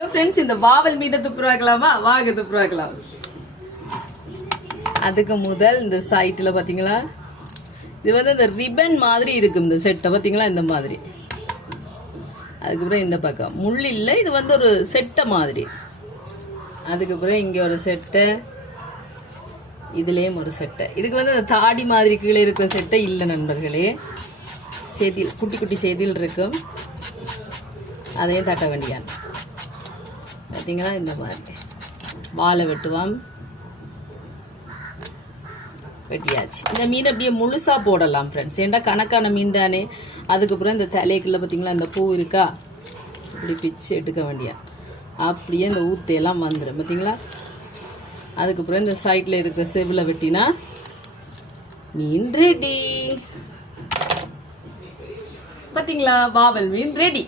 Friends இந்த வாவல் மீனை துப்புறாக்கலாமா வாங்க துப்புறாக்கலாம். அதுக்கு முதல் இந்த சைடுல பாத்தீங்களா இது வந்து இந்த ரிப்பன் மாதிரி இருக்கும் இந்த செட் பாத்தீங்களா இந்த மாதிரி. அதுக்கு அப்புறம் இந்த பக்கம் முள் இல்ல இது வந்து ஒரு செட்ட மாதிரி. அதுக்கு அப்புறம் இங்க ஒரு செட் இதுலயும் ஒரு செட். இதுக்கு வந்து அந்த தாடி மாதிரி கீழே இருக்கிற செட் இல்ல நண்பர்களே. சேதில் குட்டி குட்டி சேதில் இருக்கும். அதையும் தட்ட வேண்டியான். பார்த்தீங்களா இந்த மாதிரி வாழை வெட்டுவான் வெட்டியாச்சு. இந்த மீன் அப்படியே முழுசா போடலாம் ஃப்ரெண்ட்ஸ். ஏண்டா கணக்கான மீன் தானே. அதுக்கப்புறம் இந்த தலைக்குள்ள பார்த்தீங்களா இந்த பூ இருக்கா இப்படி பிச்சு எடுக்க வேண்டியா. அப்படியே இந்த ஊத்தையெல்லாம் வந்துடும் பார்த்தீங்களா. அதுக்கப்புறம் இந்த சைடில் இருக்கிற செவில் வெட்டினா மீன் ரெடி. பார்த்தீங்களா வாவல் மீன் ரெடி.